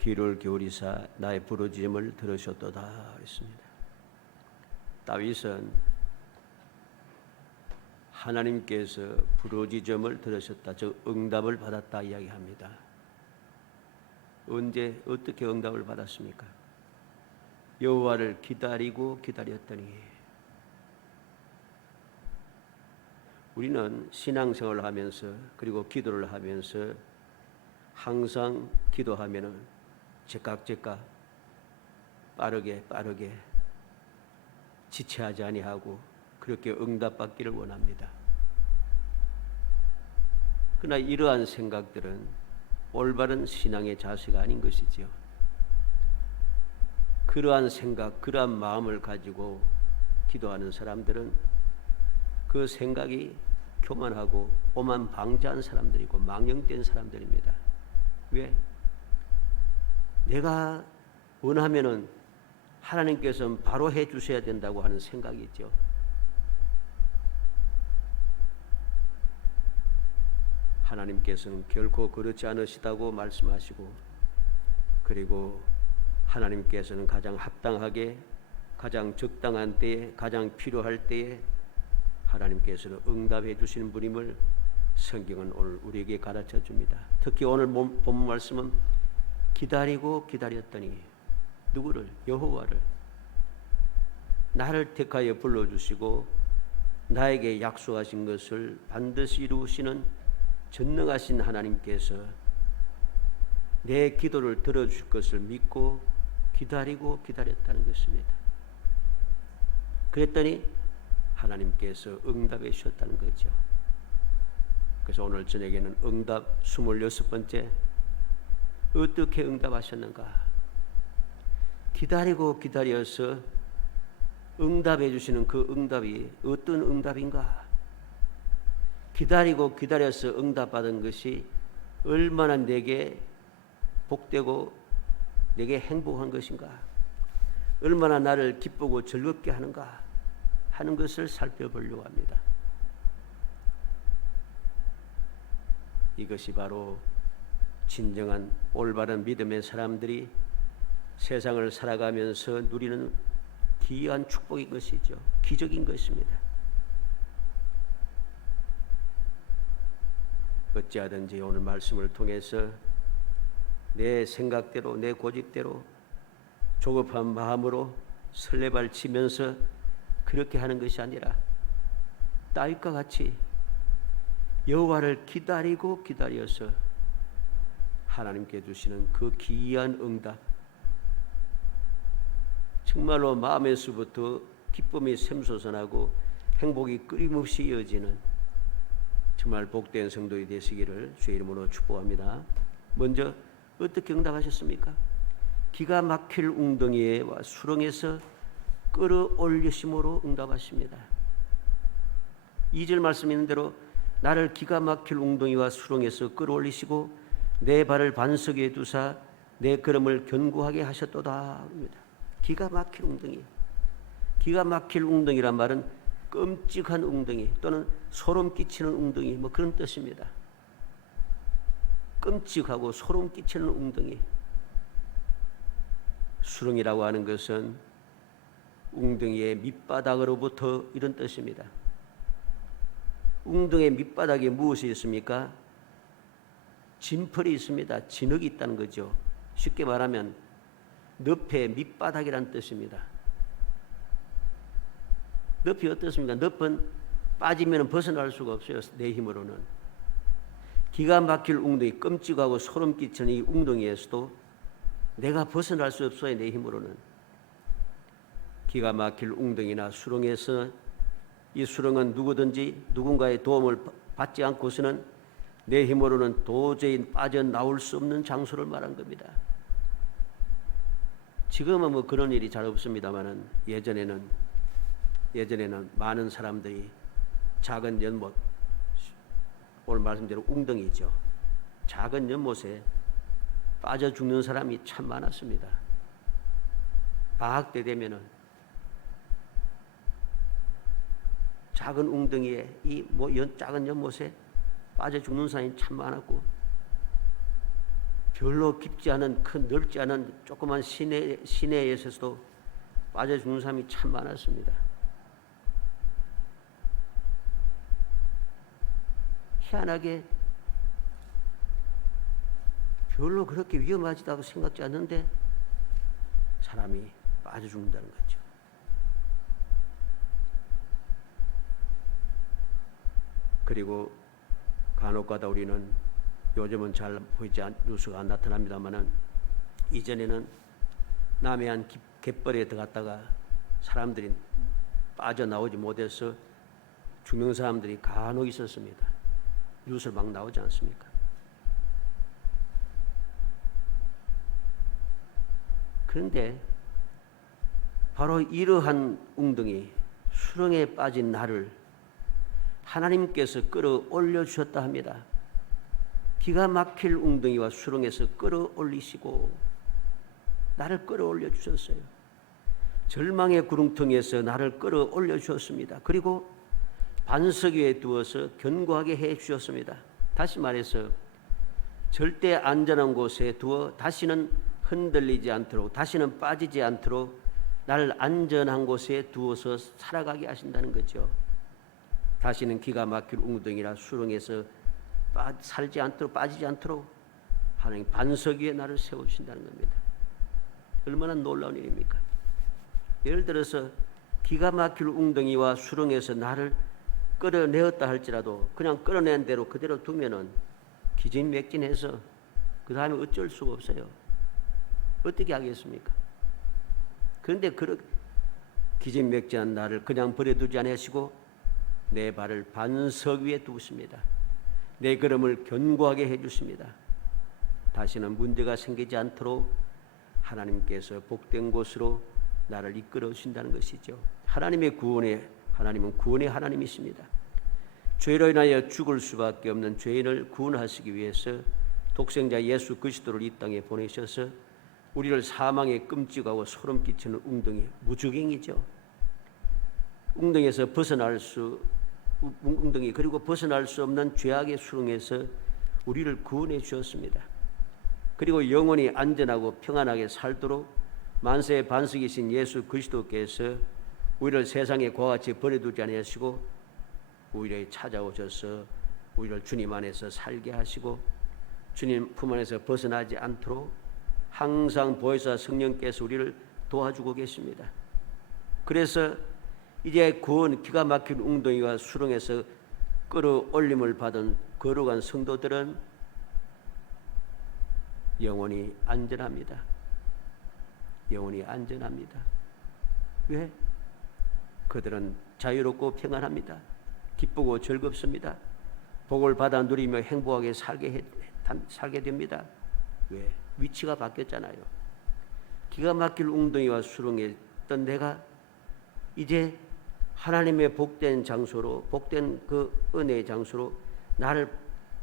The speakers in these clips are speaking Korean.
귀를 기울이사 나의 부르짖음을 들으셨도다 했습니다. 다윗은 하나님께서 부르짖음을 들으셨다, 즉 응답을 받았다 이야기합니다. 언제 어떻게 응답을 받았습니까? 여호와를 기다리고 기다렸더니. 우리는 신앙생활을 하면서 그리고 기도를 하면서 항상 기도하면은 제각 빠르게 지체하지 아니하고 그렇게 응답받기를 원합니다. 그러나 이러한 생각들은 올바른 신앙의 자세가 아닌 것이지요. 그러한 생각, 그러한 마음을 가지고 기도하는 사람들은 그 생각이 교만하고 오만방자한 사람들이고 망령된 사람들입니다. 왜? 내가 원하면은 하나님께서는 바로 해 주셔야 된다고 하는 생각이 있죠. 하나님께서는 결코 그렇지 않으시다고 말씀하시고, 그리고 하나님께서는 가장 합당하게, 가장 적당한 때에, 가장 필요할 때에 하나님께서는 응답해 주시는 분임을 성경은 오늘 우리에게 가르쳐 줍니다. 특히 오늘 본 말씀은 기다리고 기다렸더니 누구를? 여호와를. 나를 택하여 불러주시고 나에게 약속하신 것을 반드시 이루시는 전능하신 하나님께서 내 기도를 들어주실 것을 믿고 기다리고 기다렸다는 것입니다. 그랬더니 하나님께서 응답해 주셨다는 거죠. 그래서 오늘 저녁에는 응답 26번째, 어떻게 응답하셨는가? 기다리고 기다려서 응답해 주시는 그 응답이 어떤 응답인가? 기다리고 기다려서 응답받은 것이 얼마나 내게 복되고 내게 행복한 것인가? 얼마나 나를 기쁘고 즐겁게 하는가 하는 것을 살펴보려고 합니다. 이것이 바로 진정한 올바른 믿음의 사람들이 세상을 살아가면서 누리는 귀한 축복인 것이죠. 기적인 것입니다. 어찌하든지 오늘 말씀을 통해서 내 생각대로, 내 고집대로 조급한 마음으로 설레발 치면서 그렇게 하는 것이 아니라 다윗과 같이 여호와를 기다리고 기다려서 하나님께 주시는 그 귀한 응답, 정말로 마음에서부터 기쁨이 샘솟아나고 행복이 끊임없이 이어지는 정말 복된 성도이 되시기를 주의 이름으로 축복합니다. 먼저 어떻게 응답하셨습니까? 기가 막힐 웅덩이와 수렁에서 끌어올리심으로 응답하십니다. 2절 말씀 있는 대로 나를 기가 막힐 웅덩이와 수렁에서 끌어올리시고 내 발을 반석에 두사 내 걸음을 견고하게 하셨도다 합니다. 기가 막힐 웅덩이. 기가 막힐 웅덩이란 말은 끔찍한 웅덩이 또는 소름 끼치는 웅덩이, 뭐 그런 뜻입니다. 끔찍하고 소름 끼치는 웅덩이. 수렁이라고 하는 것은 웅덩이의 밑바닥으로부터 이런 뜻입니다. 웅덩이의 밑바닥에 무엇이 있습니까? 진펄이 있습니다. 진흙이 있다는 거죠. 쉽게 말하면 늪의 밑바닥이라는 뜻입니다. 늪이 어떻습니까? 늪은 빠지면 벗어날 수가 없어요. 내 힘으로는. 기가 막힐 웅덩이, 끔찍하고 소름 끼치는 이 웅덩이에서도 내가 벗어날 수 없어요. 내 힘으로는. 기가 막힐 웅덩이나 수렁에서 이 수렁은 누구든지 누군가의 도움을 받지 않고서는 내 힘으로는 도저히 빠져나올 수 없는 장소를 말한 겁니다. 지금은 뭐 그런 일이 잘 없습니다만은 예전에는 많은 사람들이 작은 연못, 오늘 말씀대로 웅덩이죠. 작은 연못에 빠져 죽는 사람이 참 많았습니다. 방학 때 되면은 작은 웅덩이에 작은 연못에 빠져 죽는 사람이 참 많았고, 별로 깊지 않은 큰 넓지 않은 조그만 시내에서도 빠져 죽는 사람이 참 많았습니다. 희한하게 별로 그렇게 위험하지도 생각지 않는데 사람이 빠져 죽는다는 거죠. 그리고 간혹가다 우리는 요즘은 잘 보이지 뉴스가 안 나타납니다만은 이전에는 남해안 갯벌에 들어갔다가 사람들이 빠져나오지 못해서 죽는 사람들이 간혹 있었습니다. 뉴스 막 나오지 않습니까? 그런데 바로 이러한 웅덩이 수렁에 빠진 나를 하나님께서 끌어올려 주셨다 합니다. 기가 막힐 웅덩이와 수렁에서 끌어올리시고 나를 끌어올려 주셨어요. 절망의 구렁텅이에서 나를 끌어올려 주셨습니다. 그리고 반석 위에 두어서 견고하게 해 주셨습니다. 다시 말해서 절대 안전한 곳에 두어 다시는 흔들리지 않도록, 다시는 빠지지 않도록 나를 안전한 곳에 두어서 살아가게 하신다는 거죠. 다시는 기가 막힐 웅덩이나 수렁에서 살지 않도록, 빠지지 않도록 하나님 반석 위에 나를 세워주신다는 겁니다. 얼마나 놀라운 일입니까? 예를 들어서 기가 막힐 웅덩이와 수렁에서 나를 끌어내었다 할지라도 그냥 끌어낸 대로 그대로 두면은 기진맥진해서 그 다음에 어쩔 수가 없어요. 어떻게 하겠습니까? 그런데 그렇게 기진맥진한 나를 그냥 버려두지 않으시고 내 발을 반석 위에 두십니다. 내 걸음을 견고하게 해주십니다. 다시는 문제가 생기지 않도록 하나님께서 복된 곳으로 나를 이끌어 주신다는 것이죠. 하나님은 구원의 하나님이십니다. 죄로 인하여 죽을 수밖에 없는 죄인을 구원하시기 위해서 독생자 예수 그리스도를 이 땅에 보내셔서 우리를 사망의 끔찍하고 소름 끼치는 웅덩이, 무주갱이죠. 웅덩이에서 웅덩이 그리고 벗어날 수 없는 죄악의 수렁에서 우리를 구원해 주셨습니다. 그리고 영원히 안전하고 평안하게 살도록 만세의 반석이신 예수 그리스도께서 우리를 세상에 과같이 버려두지 아니하시고 오히려 찾아오셔서 우리를 주님 안에서 살게 하시고 주님 품 안에서 벗어나지 않도록 항상 보혜사 성령께서 우리를 도와주고 계십니다. 그래서 이제 구원 기가 막힌 웅덩이와 수렁에서 끌어올림을 받은 거룩한 성도들은 영원히 안전합니다. 영원히 안전합니다. 왜? 그들은 자유롭고 평안합니다. 기쁘고 즐겁습니다. 복을 받아 누리며 행복하게 살게 됩니다. 왜? 위치가 바뀌었잖아요. 기가 막힐 웅덩이와 수렁에 있던 내가 이제 하나님의 복된 장소로, 복된 그 은혜의 장소로 나를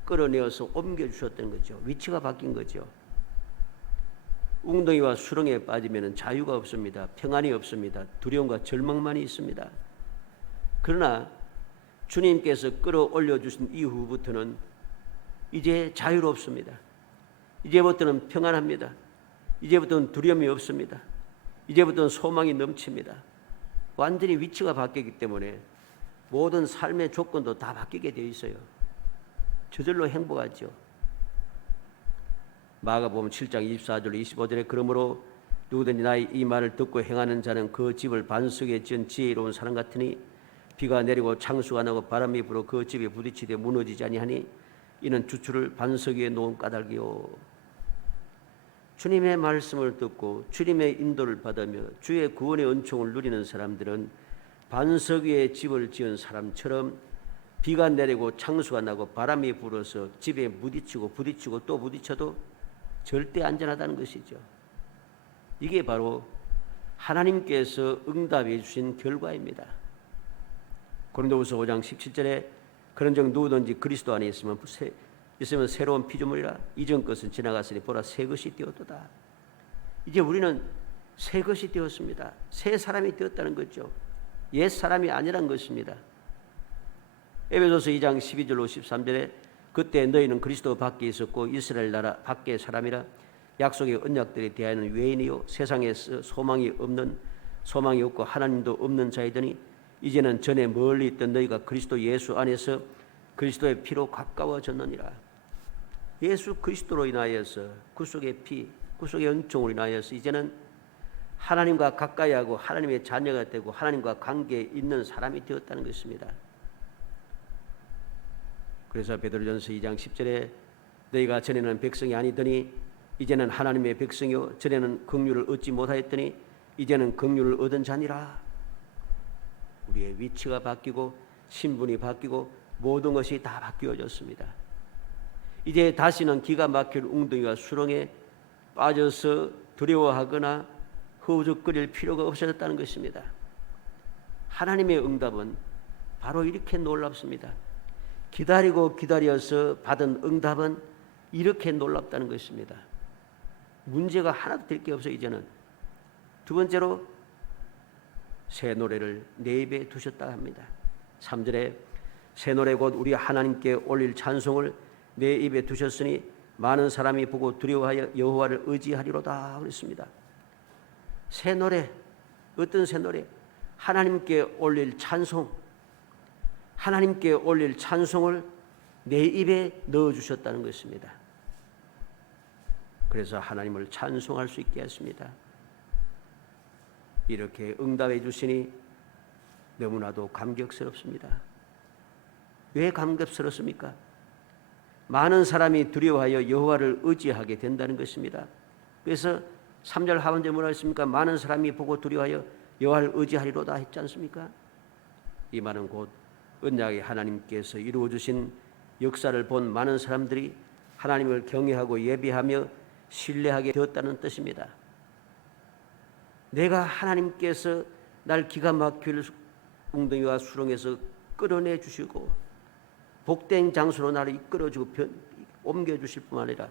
끌어내어서 옮겨주셨던 거죠. 위치가 바뀐 거죠. 웅덩이와 수렁에 빠지면 자유가 없습니다. 평안이 없습니다. 두려움과 절망만이 있습니다. 그러나 주님께서 끌어올려 주신 이후부터는 이제 자유롭습니다. 이제부터는 평안합니다. 이제부터는 두려움이 없습니다. 이제부터는 소망이 넘칩니다. 완전히 위치가 바뀌기 때문에 모든 삶의 조건도 다 바뀌게 되어 있어요. 저절로 행복하죠. 마가복음 7장 24절 25절에 그러므로 누구든지 나의 이 말을 듣고 행하는 자는 그 집을 반석에 지은 지혜로운 사람 같으니 비가 내리고 창수가 나고 바람이 불어 그 집에 부딪히되 무너지지 아니하니 이는 주추를 반석 위에 놓은 까닭이요. 주님의 말씀을 듣고 주님의 인도를 받으며 주의 구원의 은총을 누리는 사람들은 반석 위에 집을 지은 사람처럼 비가 내리고 창수가 나고 바람이 불어서 집에 부딪히고 또 부딪혀도 절대 안전하다는 것이죠. 이게 바로 하나님께서 응답해 주신 결과입니다. 고린도후서 5장 17절에 그런즉 누구든지 그리스도 안에 있으면 새로운 피조물이라 이전 것은 지나갔으니 보라 새 것이 되었도다. 이제 우리는 새 것이 되었습니다. 새 사람이 되었다는 거죠. 옛 사람이 아니란 것입니다. 에베소서 2장 12절로 13절에 그때 너희는 그리스도 밖에 있었고 이스라엘 나라 밖의 사람이라 약속의 언약들에 대하여는 외인이요 세상에서 소망이 없고 하나님도 없는 자이더니 이제는 전에 멀리 있던 너희가 그리스도 예수 안에서 그리스도의 피로 가까워졌느니라. 예수 그리스도로 인하여서 구속의 피, 구속의 은총으로 인하여서 이제는 하나님과 가까이하고 하나님의 자녀가 되고 하나님과 관계에 있는 사람이 되었다는 것입니다. 그래서 베드로전서 2장 10절에 너희가 전에는 백성이 아니더니 이제는 하나님의 백성이요 전에는 긍휼을 얻지 못하였더니 이제는 긍휼을 얻은 자니라. 우리의 위치가 바뀌고 신분이 바뀌고 모든 것이 다 바뀌어졌습니다. 이제 다시는 기가 막힐 웅덩이와 수렁에 빠져서 두려워하거나 허우적거릴 필요가 없어졌다는 것입니다. 하나님의 응답은 바로 이렇게 놀랍습니다. 기다려서 받은 응답은 이렇게 놀랍다는 것입니다. 문제가 하나도 될 게 없어요. 이제는 두 번째로 새 노래를 내 입에 두셨다 합니다. 3절에 새 노래 곧 우리 하나님께 올릴 찬송을 내 입에 두셨으니 많은 사람이 보고 두려워하여 여호와를 의지하리로다 그랬습니다. 새 노래, 어떤 새 노래? 하나님께 올릴 찬송, 하나님께 올릴 찬송을 내 입에 넣어주셨다는 것입니다. 그래서 하나님을 찬송할 수 있게 했습니다. 이렇게 응답해 주시니 너무나도 감격스럽습니다. 왜 감격스럽습니까? 많은 사람이 두려워하여 여호와를 의지하게 된다는 것입니다. 그래서 3절 하반절 뭐라 했습니까? 많은 사람이 보고 두려워하여 여호와를 의지하리로다 했지 않습니까? 이 말은 곧 언약의 하나님께서 이루어주신 역사를 본 많은 사람들이 하나님을 경외하고 예배하며 신뢰하게 되었다는 뜻입니다. 내가 하나님께서 날 기가 막힐 웅덩이와 수렁에서 끌어내 주시고 복된 장소로 나를 이끌어주고 옮겨주실 뿐만 아니라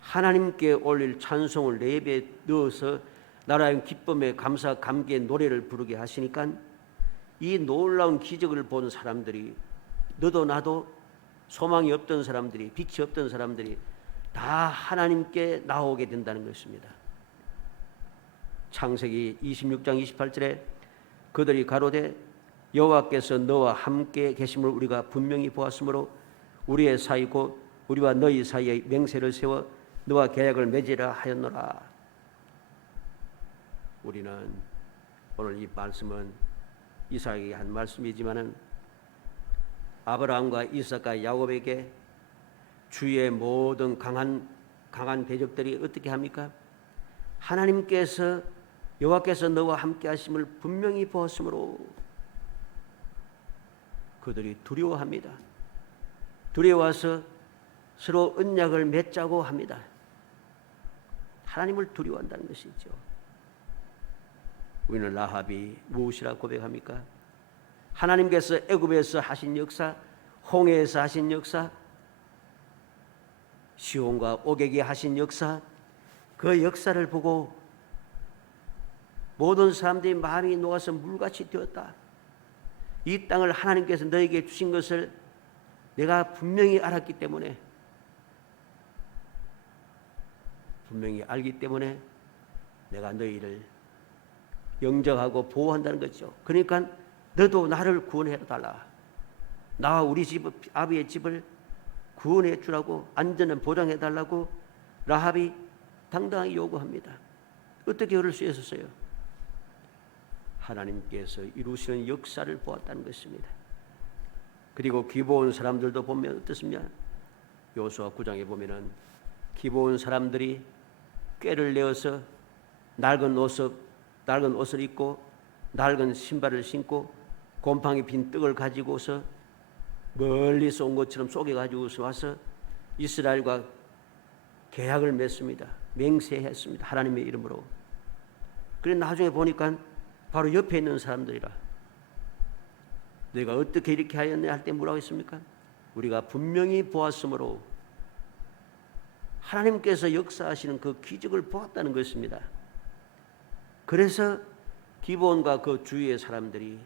하나님께 올릴 찬송을 내 입에 넣어서 나라의 기쁨에 감사 감기의 노래를 부르게 하시니까 이 놀라운 기적을 본 사람들이 너도 나도 소망이 없던 사람들이 빛이 없던 사람들이 다 하나님께 나오게 된다는 것입니다. 창세기 26장 28절에 그들이 가로되 여호와께서 너와 함께 계심을 우리가 분명히 보았으므로 우리의 사이 곧 우리와 너희 사이에 맹세를 세워 너와 계약을 맺으라 하였노라. 우리는 오늘 이 말씀은 이삭에게 한 말씀이지만은 아브라함과 이삭과 야곱에게 주의 모든 강한 대적들이 어떻게 합니까? 하나님께서 여호와께서 너와 함께 하심을 분명히 보았으므로 그들이 두려워합니다. 두려워서 서로 언약을 맺자고 합니다. 하나님을 두려워한다는 것이죠. 우리는 라합이 무엇이라 고백합니까? 하나님께서 애굽에서 하신 역사, 홍해에서 하신 역사, 시온과 오객이 하신 역사, 그 역사를 보고 모든 사람들이 마음이 녹아서 물같이 되었다. 이 땅을 하나님께서 너에게 주신 것을 내가 분명히 알았기 때문에, 분명히 알기 때문에 내가 너희를 영접하고 보호한다는 거죠. 그러니까 너도 나를 구원해 달라. 나와 우리 집 아비의 집을 구원해 주라고, 안전을 보장해 달라고 라합이 당당하게 요구합니다. 어떻게 그럴 수 있었어요? 하나님께서 이루시는 역사를 보았다는 것입니다. 그리고 기브온 사람들도 보면 어떻습니까? 여호수아 9장에 보면은 기브온 사람들이 꾀를 내어서 낡은 옷을 입고 낡은 신발을 신고 곰팡이 빈 떡을 가지고서 멀리서 온 것처럼 속여가지고서 와서 이스라엘과 계약을 맺습니다. 맹세했습니다. 하나님의 이름으로. 그래 나중에 보니까 바로 옆에 있는 사람들이라. 내가 어떻게 이렇게 하였냐 할 때 뭐라고 했습니까? 우리가 분명히 보았으므로 하나님께서 역사하시는 그 기적을 보았다는 것입니다. 그래서 기브온과 그 주위의 사람들이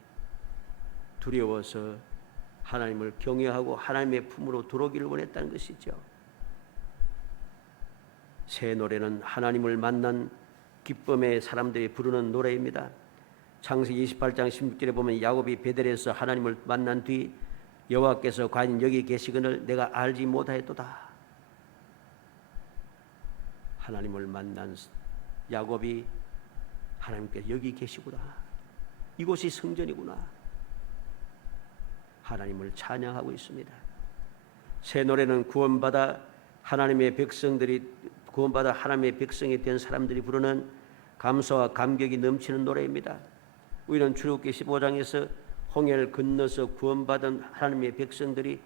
두려워서 하나님을 경외하고 하나님의 품으로 들어오기를 원했다는 것이죠. 새 노래는 하나님을 만난 기쁨의 사람들이 부르는 노래입니다. 창세기 28장 16절에 보면 야곱이 베델에서 하나님을 만난 뒤 여호와께서 과연 여기 계시거늘 내가 알지 못하였도다. 하나님을 만난 야곱이 하나님께서 여기 계시구나, 이곳이 성전이구나, 하나님을 찬양하고 있습니다. 새 노래는 구원받아 하나님의 백성이 된 사람들이 부르는 감사와 감격이 넘치는 노래입니다. 우리는 출애굽기 15장에서 홍해를 건너서 구원받은 하나님의 백성들이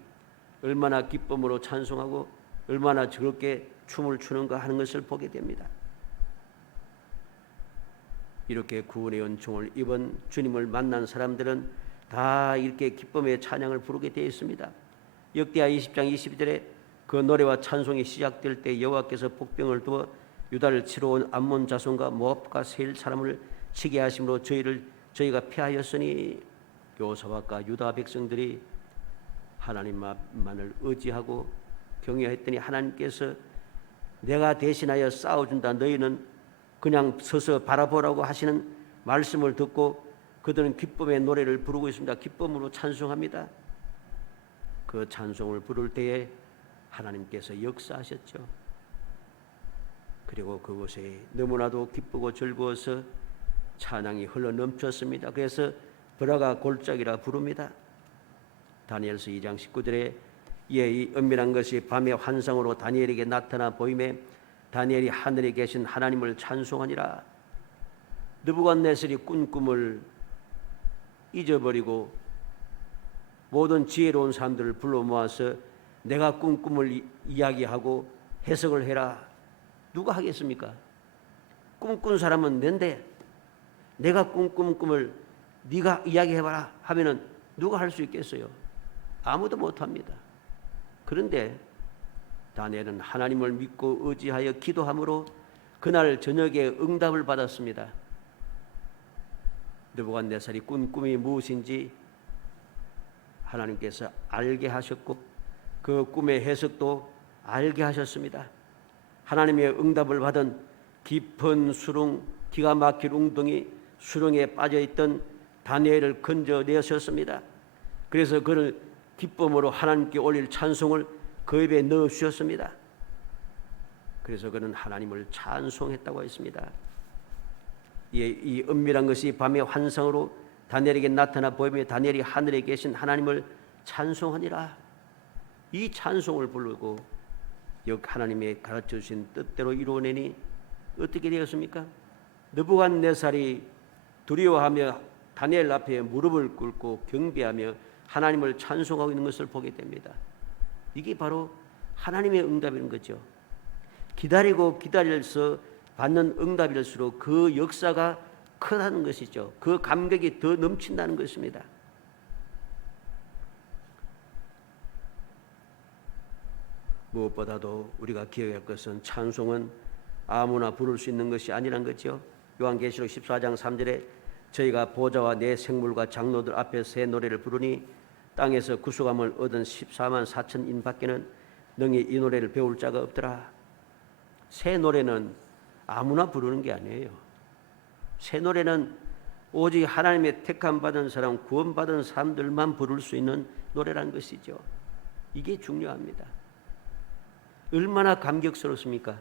얼마나 기쁨으로 찬송하고 얼마나 즐겁게 춤을 추는가 하는 것을 보게 됩니다. 이렇게 구원의 은총을 입은 주님을 만난 사람들은 다 이렇게 기쁨의 찬양을 부르게 되어 있습니다. 역대하 20장 22절에 그 노래와 찬송이 시작될 때 여호와께서 복병을 두어 유다를 치러 온 암몬 자손과 모압과 세일 사람을 치게 하심으로 저희가 패하였으니, 여호사밧과 유다 백성들이 하나님만을 의지하고 경외했더니 하나님께서 내가 대신하여 싸워준다, 너희는 그냥 서서 바라보라고 하시는 말씀을 듣고 그들은 기쁨의 노래를 부르고 있습니다. 기쁨으로 찬송합니다. 그 찬송을 부를 때에 하나님께서 역사하셨죠. 그리고 그곳에 너무나도 기쁘고 즐거워서 찬양이 흘러 넘쳤습니다. 그래서 브라가 골짜기라 부릅니다. 다니엘서 2장 19절에 이에 이 은밀한 것이 밤의 환상으로 다니엘에게 나타나 보임에 다니엘이 하늘에 계신 하나님을 찬송하니라. 느부갓네살이 꾼 꿈을 잊어버리고 모든 지혜로운 사람들을 불러 모아서 내가 꾼 꿈을 이야기하고 해석을 해라. 누가 하겠습니까? 꿈꾼 사람은 낸데 내가 꾼 꿈을 네가 이야기해봐라 하면은 누가 할 수 있겠어요? 아무도 못합니다. 그런데 다니엘은 하나님을 믿고 의지하여 기도함으로 그날 저녁에 응답을 받았습니다. 느부갓네살이 꾼 꿈이 무엇인지 하나님께서 알게 하셨고 그 꿈의 해석도 알게 하셨습니다. 하나님의 응답을 받은 깊은 수렁, 기가 막힐 웅덩이 수렁에 빠져있던 다니엘을 건져내셨습니다. 그래서 그를 기쁨으로 하나님께 올릴 찬송을 그 입에 넣어 주셨습니다. 그래서 그는 하나님을 찬송했다고 했습니다. 이 은밀한 것이 밤의 환상으로 다니엘에게 나타나 보이며 다니엘이 하늘에 계신 하나님을 찬송하니라. 이 찬송을 부르고 하나님의 가르쳐 주신 뜻대로 이루어내니 어떻게 되었습니까? 느부갓네살이 두려워하며 다니엘 앞에 무릎을 꿇고 경배하며 하나님을 찬송하고 있는 것을 보게 됩니다. 이게 바로 하나님의 응답인 거죠. 기다리고 기다려서 받는 응답일수록 그 역사가 크다는 것이죠. 그 감격이 더 넘친다는 것입니다. 무엇보다도 우리가 기억할 것은 찬송은 아무나 부를 수 있는 것이 아니란 거죠. 요한계시록 14장 3절에 저희가 보좌와 내 생물과 장로들 앞에 새 노래를 부르니 땅에서 구속함을 얻은 14만 4천인 밖에는 능히 이 노래를 배울 자가 없더라. 새 노래는 아무나 부르는 게 아니에요. 새 노래는 오직 하나님의 택함 받은 사람, 구원받은 사람들만 부를 수 있는 노래라는 것이죠. 이게 중요합니다. 얼마나 감격스럽습니까?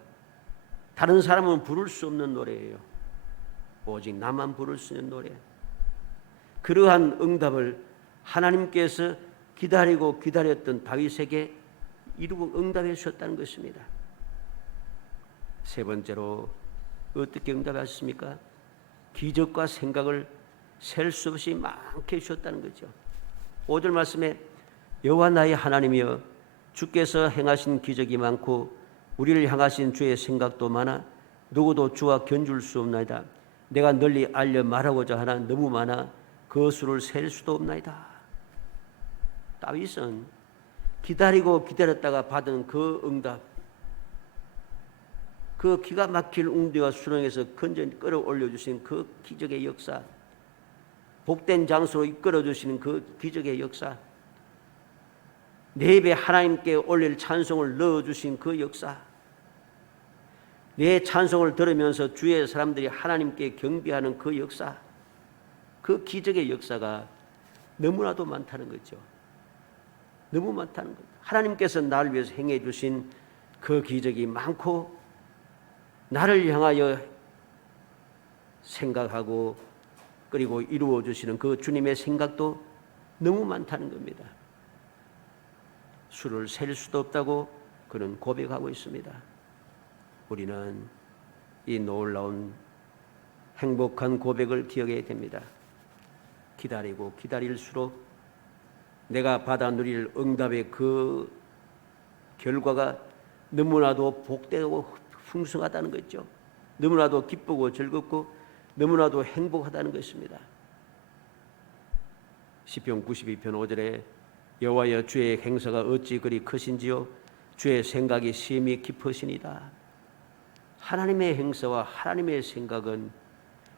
다른 사람은 부를 수 없는 노래예요. 오직 나만 부를 수 있는 노래. 그러한 응답을 하나님께서 기다리고 기다렸던 다윗에게 이루고 응답해 주셨다는 것입니다. 세 번째로 어떻게 응답하셨습니까? 기적과 생각을 셀 수 없이 많게 주셨다는 거죠. 5절 말씀에 여호와 나의 하나님이여 주께서 행하신 기적이 많고 우리를 향하신 주의 생각도 많아 누구도 주와 견줄 수 없나이다. 내가 널리 알려 말하고자 하나 너무 많아 그 수를 셀 수도 없나이다. 다윗은 기다리고 기다렸다가 받은 그 응답, 그 기가 막힐 웅덩이와 수렁에서 건져 끌어올려 주신 그 기적의 역사, 복된 장소로 이끌어 주시는 그 기적의 역사, 내 입에 하나님께 올릴 찬송을 넣어주신 그 역사, 내 찬송을 들으면서 주의 사람들이 하나님께 경배하는 그 역사, 그 기적의 역사가 너무나도 많다는 거죠. 너무 많다는 거죠. 하나님께서 나를 위해서 행해 주신 그 기적이 많고 나를 향하여 생각하고 그리고 이루어 주시는 그 주님의 생각도 너무 많다는 겁니다. 수를 셀 수도 없다고 그는 고백하고 있습니다. 우리는 이 놀라운 행복한 고백을 기억해야 됩니다. 기다리고 기다릴수록 내가 받아 누릴 응답의 그 결과가 너무나도 복되고 풍성하다는 거죠. 너무나도 기쁘고 즐겁고 너무나도 행복하다는 것입니다. 시편 92편 5절에 여호와여 주의 행사가 어찌 그리 크신지요 주의 생각이 심히 깊으시니다. 하나님의 행사와 하나님의 생각은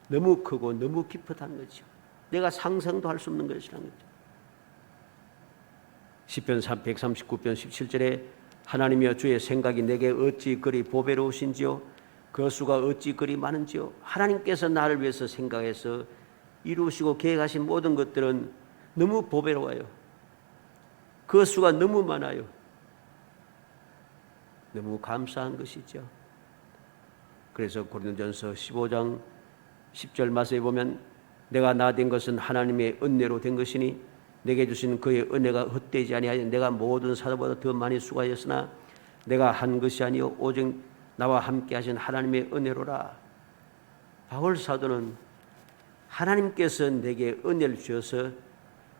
너무 크고 너무 깊다는 거죠. 내가 상상도 할 수 없는 것이라는 거죠. 시편 139편 17절에 하나님이여 주의 생각이 내게 어찌 그리 보배로우신지요 그 수가 어찌 그리 많은지요. 하나님께서 나를 위해서 생각해서 이루시고 계획하신 모든 것들은 너무 보배로워요. 그 수가 너무 많아요. 너무 감사한 것이죠. 그래서 고린도전서 15장 10절 말씀에 보면 내가 나 된 것은 하나님의 은혜로 된 것이니 내게 주신 그의 은혜가 헛되지 아니하여 내가 모든 사도보다 더 많이 수고하였으나 내가 한 것이 아니요 오직 나와 함께 하신 하나님의 은혜로라. 바울 사도는 하나님께서 내게 은혜를 주셔서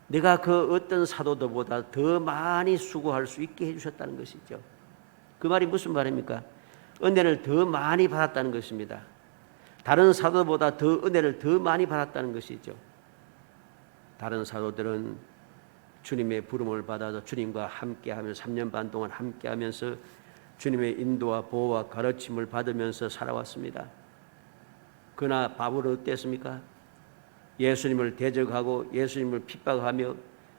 내가 그 어떤 사도들보다 더 많이 수고할 수 있게 해주셨다는 것이죠. 그 말이 무슨 말입니까? 은혜를 더 많이 받았다는 것입니다. 다른 사도보다 더 은혜를 더 많이 받았다는 것이죠. 다른 사도들은 주님의 부름을 받아서 주님과 함께하며 3년 반 동안 함께하면서 주님의 인도와 보호와 가르침을 받으면서 살아왔습니다. 그러나 바울은 어땠습니까? 예수님을 대적하고 예수님을 핍박하며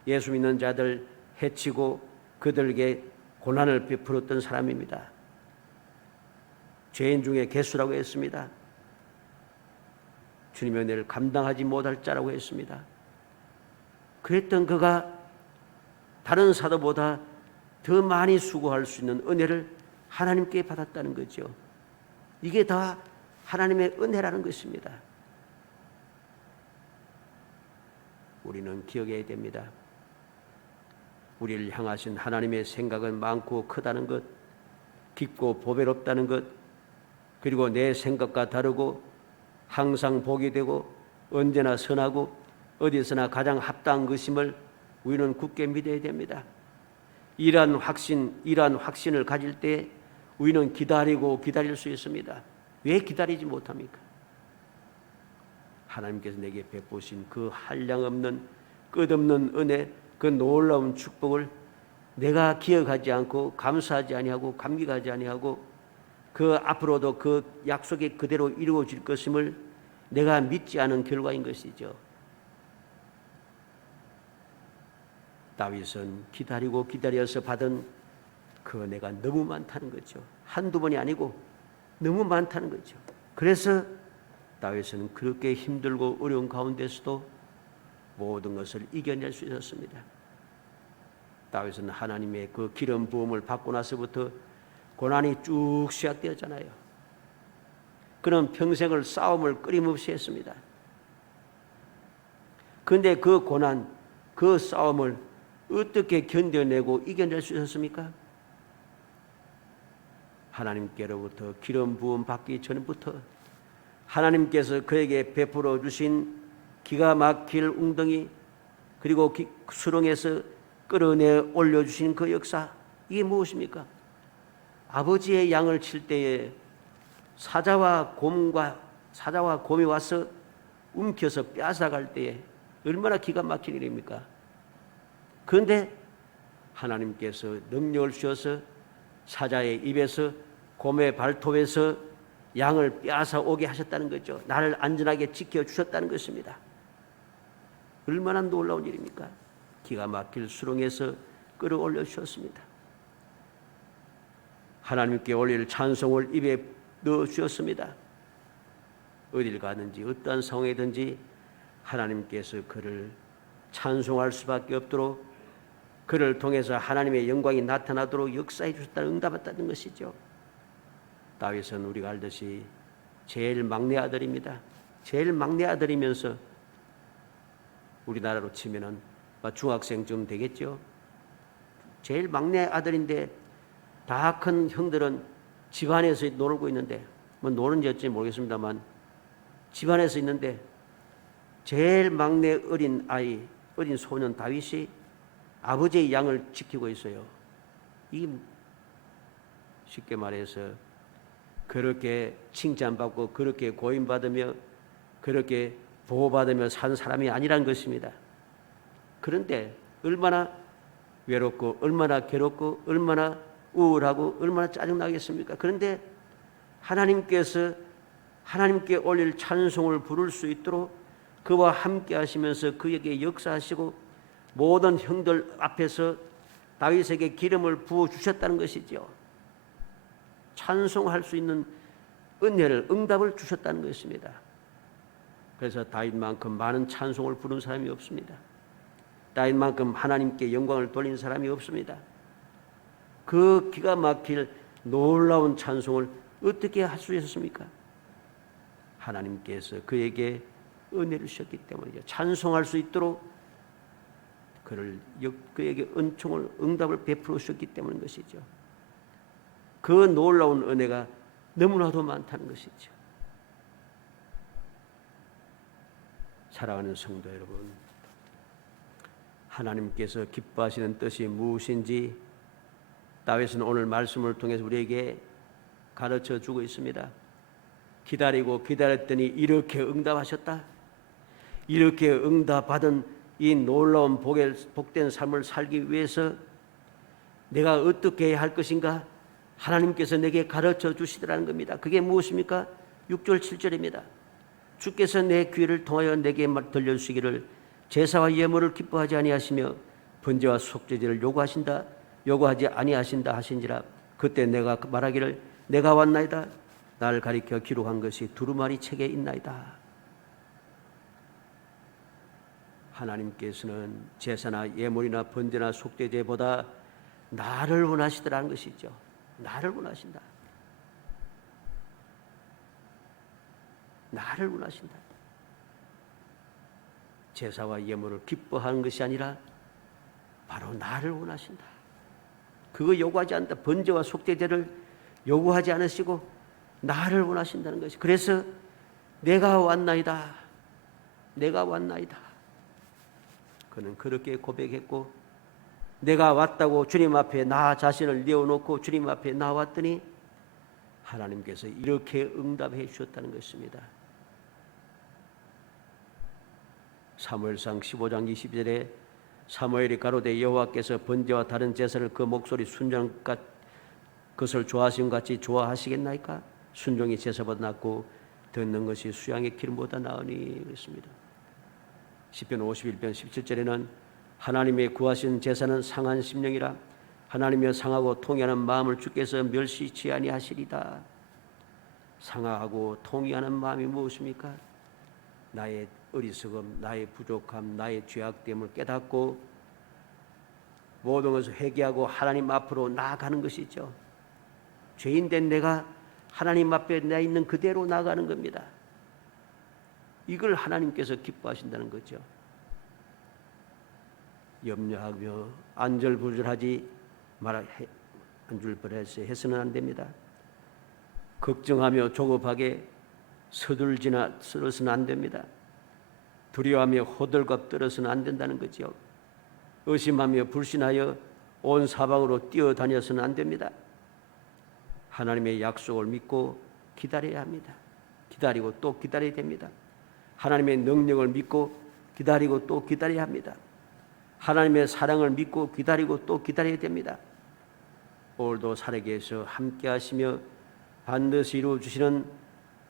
예수 믿는 자들 해치고 그들에게 고난을 베풀었던 사람입니다. 죄인 중에 개수라고 했습니다. 주님의 은혜를 감당하지 못할 자라고 했습니다. 그랬던 그가 다른 사도보다 더 많이 수고할 수 있는 은혜를 하나님께 받았다는 거죠. 이게 다 하나님의 은혜라는 것입니다. 우리는 기억해야 됩니다. 우리를 향하신 하나님의 생각은 많고 크다는 것, 깊고 보배롭다는 것, 그리고 내 생각과 다르고 항상 복이 되고 언제나 선하고 어디서나 가장 합당한 것임을 우리는 굳게 믿어야 됩니다. 이러한 확신을 가질 때 우리는 기다리고 기다릴 수 있습니다. 왜 기다리지 못합니까? 하나님께서 내게 베푸신 그 한량없는 끝없는 은혜, 그 놀라운 축복을 내가 기억하지 않고 감사하지 아니하고 감격하지 아니하고 그 앞으로도 그 약속이 그대로 이루어질 것임을 내가 믿지 않은 결과인 것이죠. 다윗은 기다리고 기다려서 받은 그 은혜가 너무 많다는 거죠. 한두 번이 아니고 너무 많다는 거죠. 그래서 다윗은 그렇게 힘들고 어려운 가운데서도 모든 것을 이겨낼 수 있었습니다. 다윗은 하나님의 그 기름 부음을 받고 나서부터 고난이 쭉 시작되었잖아요. 그는 평생을 싸움을 끊임없이 했습니다. 그런데 그 고난, 그 싸움을 어떻게 견뎌내고 이겨낼 수 있었습니까? 하나님께로부터 기름 부음 받기 전부터 하나님께서 그에게 베풀어 주신 기가 막힐 웅덩이 그리고 수렁에서 끌어내 올려주신 그 역사, 이게 무엇입니까? 아버지의 양을 칠 때에 사자와 곰이 와서 움켜서 빼앗아갈 때에 얼마나 기가 막힌 일입니까? 그런데 하나님께서 능력을 주셔서 사자의 입에서 곰의 발톱에서 양을 빼앗아 오게 하셨다는 거죠. 나를 안전하게 지켜주셨다는 것입니다. 얼마나 놀라운 일입니까? 기가 막힐 수렁에서 끌어올려 주셨습니다. 하나님께 올릴 찬송을 입에 넣어 주셨습니다. 어딜 가든지 어떠한 상황이든지 하나님께서 그를 찬송할 수밖에 없도록, 그를 통해서 하나님의 영광이 나타나도록 역사해 주셨다는, 응답했다는 것이죠. 다윗은 우리가 알듯이 제일 막내 아들입니다. 제일 막내 아들이면서 우리나라로 치면은 중학생쯤 되겠죠. 제일 막내 아들인데 다 큰 형들은 집안에서 놀고 있는데, 뭐 노는지 어찌 모르겠습니다만 집안에서 있는데 제일 막내 어린 아이, 어린 소년 다윗이 아버지의 양을 지키고 있어요. 이 쉽게 말해서 그렇게 칭찬받고 그렇게 고임받으며 그렇게 보호받으며 산 사람이 아니란 것입니다. 그런데 얼마나 외롭고 얼마나 괴롭고 얼마나 우울하고 얼마나 짜증나겠습니까? 그런데 하나님께서 하나님께 올릴 찬송을 부를 수 있도록 그와 함께 하시면서 그에게 역사하시고 모든 형들 앞에서 다윗에게 기름을 부어 주셨다는 것이죠. 찬송할 수 있는 은혜를, 응답을 주셨다는 것입니다. 그래서 다윗만큼 많은 찬송을 부른 사람이 없습니다. 다윗만큼 하나님께 영광을 돌린 사람이 없습니다. 그 기가 막힐 놀라운 찬송을 어떻게 할 수 있었습니까? 하나님께서 그에게 은혜를 주셨기 때문이죠. 찬송할 수 있도록 그에게 은총을, 응답을 베풀어 주셨기 때문인 것이죠. 그 놀라운 은혜가 너무나도 많다는 것이죠. 사랑하는 성도 여러분, 하나님께서 기뻐하시는 뜻이 무엇인지 다윗은 오늘 말씀을 통해서 우리에게 가르쳐 주고 있습니다. 기다리고 기다렸더니 이렇게 응답하셨다. 이렇게 응답받은 이 놀라운 복된 삶을 살기 위해서 내가 어떻게 해야 할 것인가? 하나님께서 내게 가르쳐 주시더라는 겁니다. 그게 무엇입니까? 6절 7절입니다. 주께서 내 귀를 통하여 내게 들려주시기를 제사와 예물을 기뻐하지 아니하시며 번제와 속죄제를 요구하지 아니하신다 하신지라. 그때 내가 말하기를 내가 왔나이다. 나를 가리켜 기록한 것이 두루마리 책에 있나이다. 하나님께서는 제사나 예물이나 번제나 속죄제보다 나를 원하시더라는 것이죠. 나를 원하신다. 나를 원하신다. 제사와 예물을 기뻐하는 것이 아니라 바로 나를 원하신다. 그거 요구하지 않는다. 번제와 속죄제를 요구하지 않으시고 나를 원하신다는 것이. 그래서 내가 왔나이다. 내가 왔나이다. 그는 그렇게 고백했고, 내가 왔다고 주님 앞에 나 자신을 내어놓고 주님 앞에 나왔더니 하나님께서 이렇게 응답해 주셨다는 것입니다. 사무엘상 15장 22절에 사무엘이 가로되 여호와께서 번제와 다른 제사를 그 목소리 순종과 그것을 좋아하신 같이 좋아하시겠나이까? 순종이 제사보다 낫고 듣는 것이 수양의 기름보다 나으니 그랬습니다. 시편 51편 17절에는 하나님의 구하신 제사는 상한 심령이라 하나님의 상하고 통회하는 마음을 주께서 멸시치 아니하시리다. 상하고 통회하는 마음이 무엇입니까? 나의 어리석음, 나의 부족함, 나의 죄악됨을 깨닫고 모든 것을 회개하고 하나님 앞으로 나아가는 것이죠. 죄인된 내가 하나님 앞에 내 있는 그대로 나아가는 겁니다. 이걸 하나님께서 기뻐하신다는 거죠. 염려하며 안절부절하지 말아 해서는 안 됩니다. 걱정하며 조급하게 서둘러서는 안 됩니다. 두려워하며 호들갑 떨어서는 안 된다는 거죠. 의심하며 불신하여 온 사방으로 뛰어다녀서는 안 됩니다. 하나님의 약속을 믿고 기다려야 합니다. 기다리고 또 기다려야 됩니다. 하나님의 능력을 믿고 기다리고 또 기다려야 합니다. 하나님의 사랑을 믿고 기다리고 또 기다려야 됩니다. 오늘도 살아계셔 함께 하시며 반드시 이루어 주시는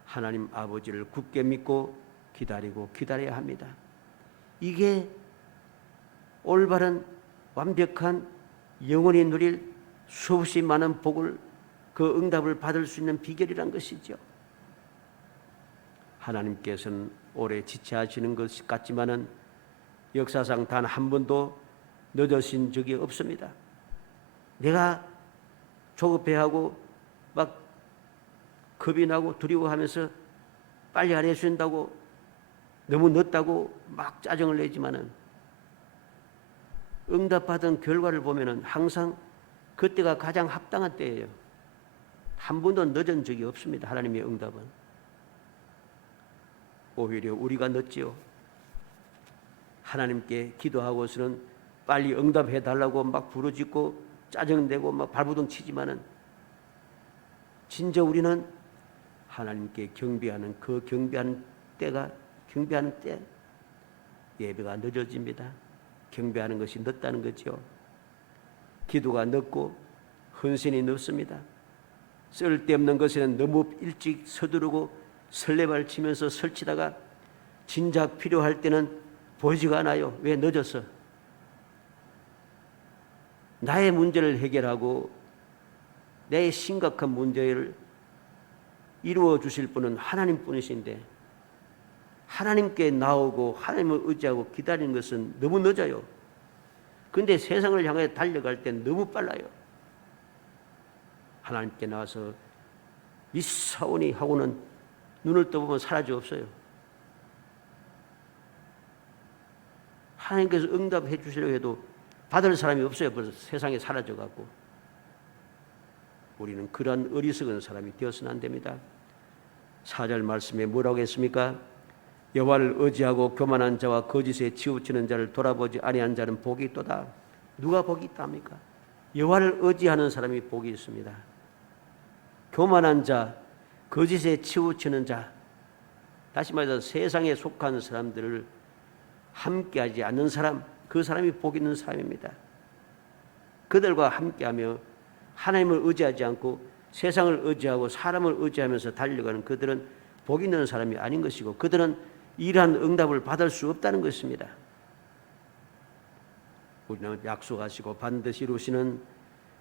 하나님 아버지를 굳게 믿고 기다리고 기다려야 합니다. 이게 올바른 완벽한 영원히 누릴 수없이 많은 복을, 그 응답을 받을 수 있는 비결이란 것이죠. 하나님께서는 오래 지체하시는 것 같지만은 역사상 단 한 번도 늦으신 적이 없습니다. 내가 조급해하고 막 겁이 나고 두려워하면서 빨리 안 해준다고, 너무 늦다고 막 짜증을 내지만은 응답받은 결과를 보면은 항상 그때가 가장 합당한 때예요. 한 번도 늦은 적이 없습니다. 하나님의 응답은. 오히려 우리가 늦지요. 하나님께 기도하고서는 빨리 응답해 달라고 막 부르짖고 짜증내고 막 발부둥 치지만은 진짜 우리는 하나님께 경배하는 그 경배하는 때 예배가 늦어집니다. 경배하는 것이 늦다는 거죠. 기도가 늦고 헌신이 늦습니다. 쓸데없는 것에는 너무 일찍 서두르고 설레발 치면서 설치다가 진작 필요할 때는 보이지가 않아요. 왜 늦었어? 나의 문제를 해결하고 내 심각한 문제를 이루어 주실 분은 하나님뿐이신데 하나님께 나오고 하나님을 의지하고 기다리는 것은 너무 늦어요. 그런데 세상을 향해 달려갈 땐 너무 빨라요. 하나님께 나와서 있사오니 하고는 눈을 떠보면 사라져 없어요. 하나님께서 응답해 주시려고 해도 받을 사람이 없어요. 벌써 세상에 사라져가고. 우리는 그러한 어리석은 사람이 되어서는 안 됩니다. 4절 말씀에 뭐라고 했습니까? 여호와를 의지하고 교만한 자와 거짓에 치우치는 자를 돌아보지 아니한 자는 복이 있도다. 누가 복이 있답니까? 여호와를 의지하는 사람이 복이 있습니다. 교만한 자, 거짓에 치우치는 자, 다시 말해서 세상에 속한 사람들을 함께하지 않는 사람, 그 사람이 복 있는 사람입니다. 그들과 함께하며 하나님을 의지하지 않고 세상을 의지하고 사람을 의지하면서 달려가는 그들은 복 있는 사람이 아닌 것이고 그들은 이러한 응답을 받을 수 없다는 것입니다. 우리는 약속하시고 반드시 이루시는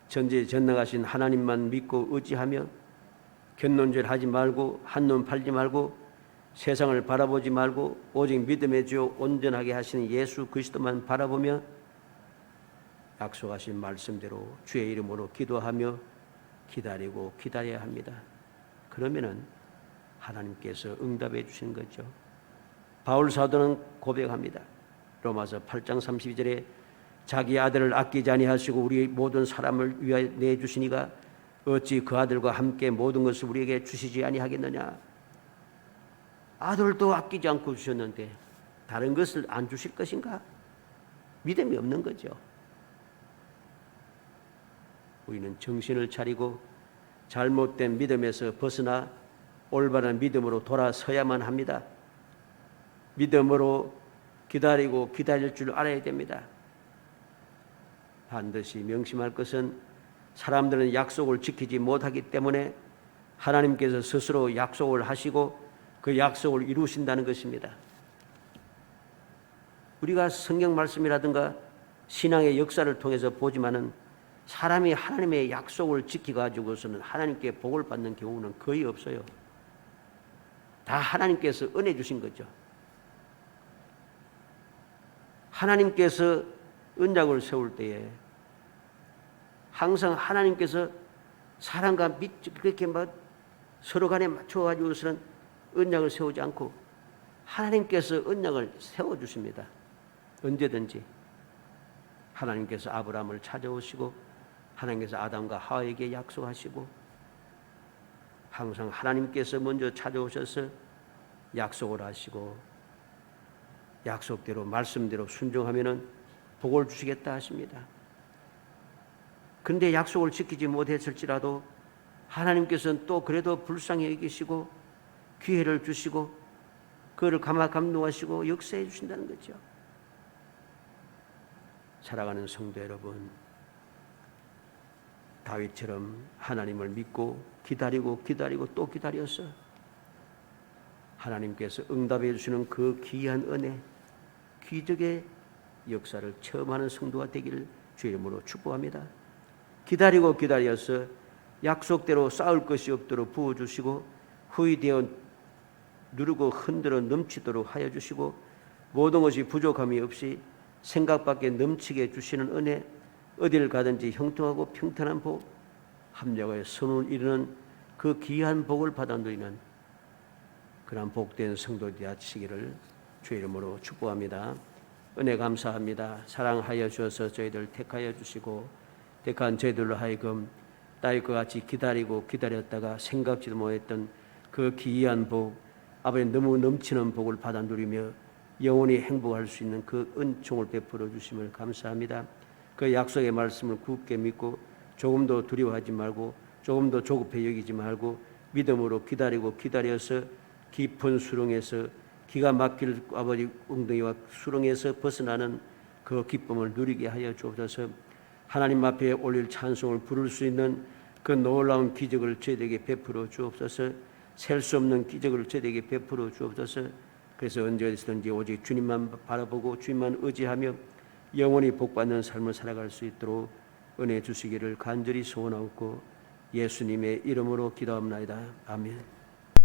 전지전능하신 하나님만 믿고 의지하며 견논질하지 말고 한눈 팔지 말고 세상을 바라보지 말고 오직 믿음의 주 온전하게 하시는 예수 그리스도만 바라보며 약속하신 말씀대로 주의 이름으로 기도하며 기다리고 기다려야 합니다. 그러면은 하나님께서 응답해 주시는 거죠. 바울 사도는 고백합니다. 로마서 8장 32절에 자기 아들을 아끼지 아니하시고 우리 모든 사람을 위하여 내주시니가 어찌 그 아들과 함께 모든 것을 우리에게 주시지 아니하겠느냐. 아들도 아끼지 않고 주셨는데 다른 것을 안 주실 것인가? 믿음이 없는 거죠. 우리는 정신을 차리고 잘못된 믿음에서 벗어나 올바른 믿음으로 돌아서야만 합니다. 믿음으로 기다리고 기다릴 줄 알아야 됩니다. 반드시 명심할 것은 사람들은 약속을 지키지 못하기 때문에 하나님께서 스스로 약속을 하시고 그 약속을 이루신다는 것입니다. 우리가 성경 말씀이라든가 신앙의 역사를 통해서 보지만은 사람이 하나님의 약속을 지켜가지고서는 하나님께 복을 받는 경우는 거의 없어요. 다 하나님께서 은혜 주신 거죠. 하나님께서 언약을 세울 때에 항상 하나님께서 사람과 그렇게 막 서로 간에 맞춰가지고서는 언약을 세우지 않고 하나님께서 언약을 세워주십니다. 언제든지 하나님께서 아브라함을 찾아오시고 하나님께서 아담과 하와에게 약속하시고 항상 하나님께서 먼저 찾아오셔서 약속을 하시고 약속대로 말씀대로 순종하면은 복을 주시겠다 하십니다. 그런데 약속을 지키지 못했을지라도 하나님께서는 또 그래도 불쌍히 여기시고 기회를 주시고 그를 감동하시고 역사해 주신다는 거죠. 사랑하는 성도 여러분, 다윗처럼 하나님을 믿고 기다리고 또 기다려서 하나님께서 응답해 주시는 그 귀한 은혜, 기적의 역사를 체험하는 성도가 되기를 주 이름으로 축복합니다. 기다리고 기다려서 약속대로 쌓을 것이 없도록 부어주시고 후이 되어 누르고 흔들어 넘치도록 하여 주시고 모든 것이 부족함이 없이 생각 밖에 넘치게 해주시는 은혜, 어디를 가든지 형통하고 평탄한 복, 합력하여 선을 이루는 그 귀한 복을 받아 누리는 그런 복된 성도 되시기를 주 이름으로 축복합니다. 은혜 감사합니다. 사랑하여 주셔서 저희들 택하여 주시고 택한 저희들로 하여금 다윗과 같이 기다리고 기다렸다가 생각지도 못했던 그 귀한 복, 아버지 너무 넘치는 복을 받아 누리며 영원히 행복할 수 있는 그 은총을 베풀어 주심을 감사합니다. 그 약속의 말씀을 굳게 믿고 조금도 두려워하지 말고 조금도 조급해 여기지 말고 믿음으로 기다리고 기다려서 깊은 수렁에서 기가 막힐 아버지 웅덩이와 수렁에서 벗어나는 그 기쁨을 누리게 하여 주옵소서. 하나님 앞에 올릴 찬송을 부를 수 있는 그 놀라운 기적을 저희에게 베풀어 주옵소서. 셀 수 없는 기적을 저희에게 베풀어 주옵소서. 그래서 언제 어디서든지 오직 주님만 바라보고 주님만 의지하며 영원히 복받는 삶을 살아갈 수 있도록 은혜 주시기를 간절히 소원하옵고 예수님의 이름으로 기도합나이다. 아멘.